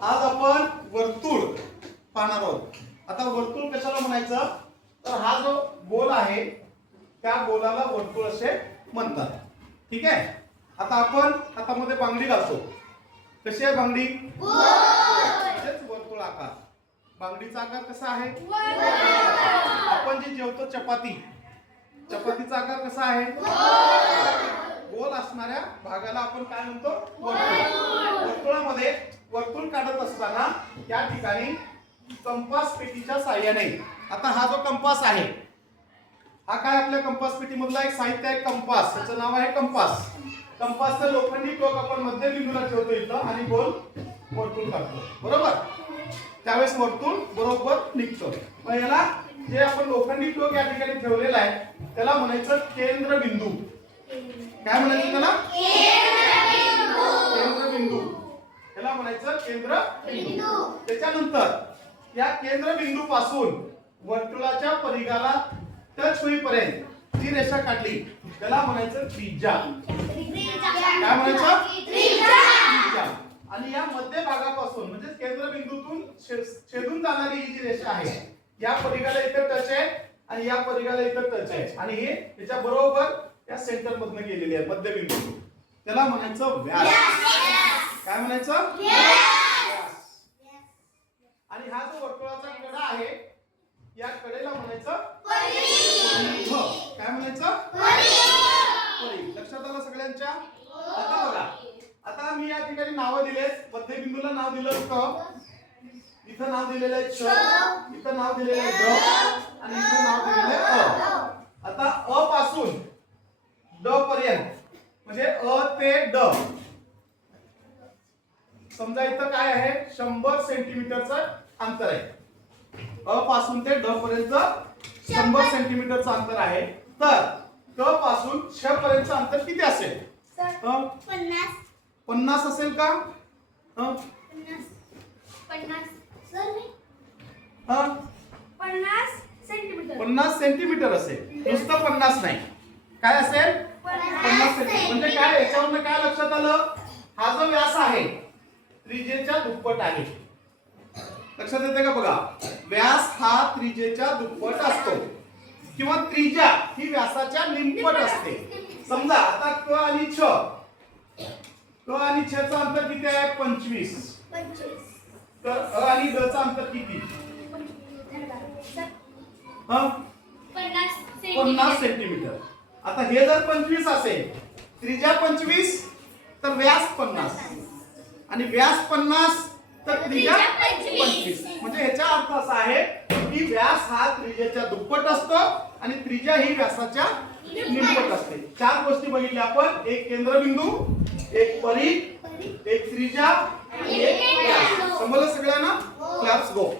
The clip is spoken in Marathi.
आज आपण वर्तुळ पाहणार आहोत. आता वर्तुळ कशाला म्हणायचं, तर हा जो गोल आहे त्या गोलाला वर्तुळ असे म्हणतात. ठीक आहे. आता आपण हातामध्ये बांगडी घालतो. कशी आहे बांगडी? म्हणजेच वर्तुळाकार. बांगडीचा आकार कसा आहे? आपण जे जेवतो चपाती, चपातीचा आकार कसा आहे? गोल असणाऱ्या भागाला आपण काय म्हणतो? वर्तुळ. वर्तुळामध्ये वर्तुळ काढत असताना त्या ठिकाणी कंपास पेटीच्या साहाय्याने, आता हा जो कंपास आहे हा काय आपल्या कंपास पेटीमधला एक साहित्य आहे, कंपास. त्याचं नाव आहे कंपास. कंपासचं लोखंडी टोक आपण मध्यबिंदूला ठेवतो इथं आणि गोल वर्तुळ काढतो. बरोबर? त्यावेळेस वर्तुळ बरोबर निघतं. मग याला जे आपण लोखंडी टोक या ठिकाणी ठेवलेला आहे त्याला म्हणायचं केंद्रबिंदू. काय म्हणायचं त्याला? केंद्रबिंदू. त्याला म्हणायचं केंद्रबिंदू. त्याच्यानंतर या केंद्रबिंदू पासून वर्तुळाच्या परिघाला टच होईपर्यंत जी रेषा काढली त्याला म्हणायचं त्रिज्या. काय म्हणायचं? त्रिज्या. आणि या मध्य भागापासून म्हणजे केंद्रबिंदूतून छेदून जाणारी ही जी रेषा आहे या परिघाला इथे टच आहे आणि या परिघाला इथे टच आहे आणि हे त्याच्या बरोबर या सेंटर मधनं गेलेली आहे मध्यबिंदू. त्याला म्हणायचं व्यास. काय म्हणायचं? व्यास. आणि हा जो वर्तुळाचा कडा आहे या कडेला म्हणायचं परिघ. काय म्हणायचं? परिघ. लक्षात आलं सगळ्यांच्या? आता बघा, आता मी या ठिकाणी नाव दिलेत. मध्यबिंदूला नाव दिलं क, इथं नाव दिलेलं आहे च, इथं नाव दिलेलं आहे ड आणि इथं नाव दिलेलं आहे अ. आता अ पासून ड पर्यंत म्हणजे अ ते ड, समजा इथं काय आहे 100 सेंटीमीटरचं अंतर आहे. अ पासून ते ड पर्यंत 100 सेंटीमीटरचं अंतर आहे. तर क पासून श पर्यंतचं अंतर किती असेल? 50 असेल का? 50 सेंटीमीटर असेल. नुसतं 50 नाही, काय असेल? 50 सेंटीमीटर. म्हणजे काय, याच्यावरून काय लक्षात आलं? हा जो व्यास आहे त्रिज्येच्या दुप्पट आहे. लक्षात येते का? बघा, व्यास हा त्रिज्येच्या दुप्पट असतो किंवा त्रिज्या ही व्यासाच्या निमपट असते. समजा आता क आणि छ, क आणि छ चं अंतर किती आहे? 25. तर अ आणि ड चं अंतर किती? 50 सेंटीमीटर. आता हे जर 25 असेल, त्रिज्या 25 तर व्यास 50 आणि व्यास 50 तर त्रिज्या 25. म्हणजे याचा अर्थ असा आहे की व्यास हा त्रिज्येच्या दुप्पट असतो आणि त्रिज्या ही व्यासाच्या निमपट असते. 4 गोष्टी बघितल्या आपण, एक केंद्रबिंदू, एक परिघ, एक त्रिज्या आणि एक व्यास. समजलं सगळ्यांना? क्लास गो.